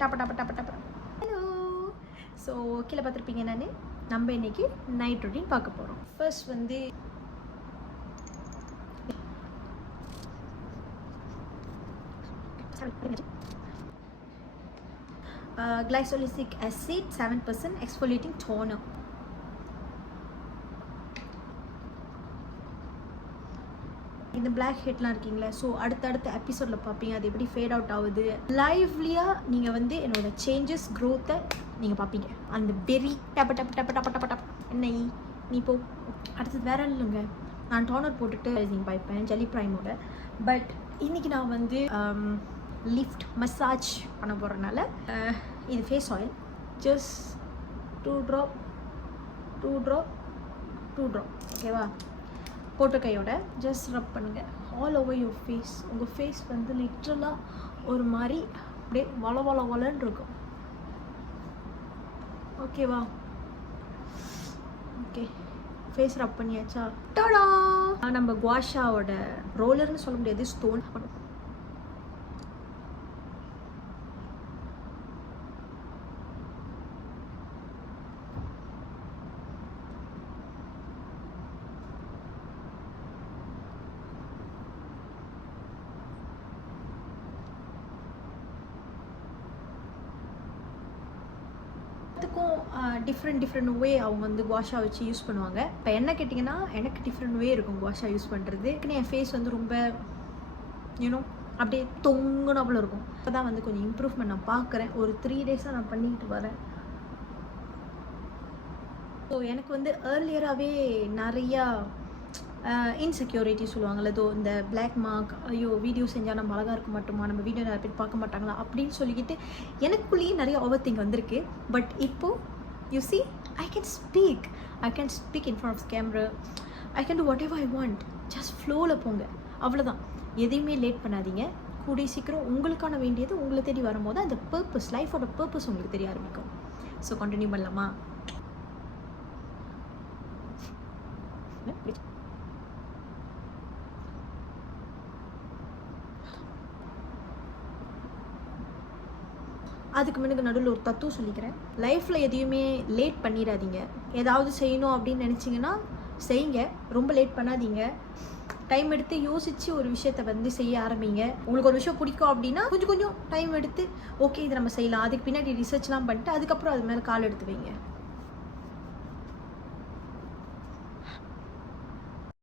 டப்ப டப்ப டப்ப டப்ப. Hello. So கீழே பார்த்துருப்பீங்க நம்ம இன்னைக்கு நைட் ரொட்டீன் பார்க்க போகிறோம். ஃபர்ஸ்ட் வந்து glycolic acid 7% exfoliating toner. இந்த பிளாக் ஹெட்லாம் இருக்கீங்களா, ஸோ அடுத்தடுத்த எபிசோடில் பார்ப்பீங்க அது எப்படி ஃபேட் அவுட் ஆகுது. லைவ்லியாக நீங்கள் வந்து என்னோட சேஞ்சஸ் க்ரோத்தை நீங்கள் பார்ப்பீங்க. அந்த வெரி டப்ப டப்ப டப்ப டப்ப டப்ப டப் என்ன நீ போ. அடுத்தது வேற இல்லைங்க, நான் டோனர் போட்டுட்டு நீங்கள் பார்ப்பேன் ஜெல்லி ப்ரைமோட. பட் இன்றைக்கி நான் வந்து லிஃப்ட் மசாஜ் பண்ண போகிறனால இது ஃபேஸ் ஆயில் ஜஸ்ட் 2 drop ஓகேவா. போட்ட கையோட ஜஸ்ட் ரப் பண்ணுங்கள் ஆல் ஓவர் யுவர் ஃபேஸ். உங்கள் ஃபேஸ் வந்து லிட்ரலாக ஒரு மாதிரி அப்படியே வளன்னு இருக்கும். ஓகேவா. ஓகே, ஃபேஸ் ரப் பண்ணியாச்சா. டடா. நம்ம குவாஷாவோட ரோலர்னு சொல்ல முடியாது, ஸ்டோன். டிஃப்ரெண்ட் வே அவங்க வந்து குவாஷா வச்சு யூஸ் பண்ணுவாங்க. இப்போ என்ன கேட்டிங்கன்னா எனக்கு டிஃப்ரெண்ட் வே இருக்கும் குவாஷா யூஸ் பண்ணுறது. என் ஃபேஸ் வந்து ரொம்ப யூனோ அப்படியே தொங்குனாப்புல இருக்கும். இப்போ தான் வந்து கொஞ்சம் இம்ப்ரூவ்மெண்ட் நான் பார்க்குறேன். ஒரு 3 days நான் பண்ணிக்கிட்டு வரேன். ஸோ எனக்கு வந்து ஏர்லியராகவே நிறையா இன்செக்யூரிட்டி சொல்லுவாங்கள்ல, தோ இந்த பிளாக் மார்க், ஐயோ வீடியோ செஞ்சால் நம்ம அழகாக இருக்க மாட்டோமா, நம்ம வீடியோ நிறைய பேர் பார்க்க மாட்டாங்களா அப்படின்னு சொல்லிக்கிட்டு எனக்குள்ளேயே நிறைய ஓவர் திங்க் வந்திருக்கு. பட் இப்போது you see I can speak in front of camera. I can do whatever I want. Just ஃப்ளோவில் போங்க, அவ்வளோதான். எதையுமே லேட் பண்ணாதீங்க. கூடிய சீக்கிரம் உங்களுக்கான வேண்டியது உங்களை தேடி வரும்போது அந்த பர்பஸ், லைஃபோட பர்பஸ் உங்களுக்கு தெரிய ஆரம்பிக்கும். ஸோ கண்டினியூ பண்ணலாமா. அதுக்கு முன்னாடி நடுவில் ஒரு தத்துவம் சொல்லிக்கிறேன். லைஃப்பில் எதையுமே லேட் பண்ணிடாதீங்க. ஏதாவது செய்யணும் அப்படின்னு நினச்சிங்கன்னா செய்யுங்க, ரொம்ப லேட் பண்ணாதீங்க. டைம் எடுத்து யோசித்து ஒரு விஷயத்தை வந்து செய்ய ஆரம்பிங்க. உங்களுக்கு ஒரு விஷயம் பிடிக்கும் அப்படின்னா கொஞ்சம் டைம் எடுத்து ஓகே இது நம்ம செய்யலாம், அதுக்கு பின்னாடி ரிசர்ச்லாம் பண்ணிட்டு அதுக்கப்புறம் அது மேலே கால் எடுத்து வைங்க.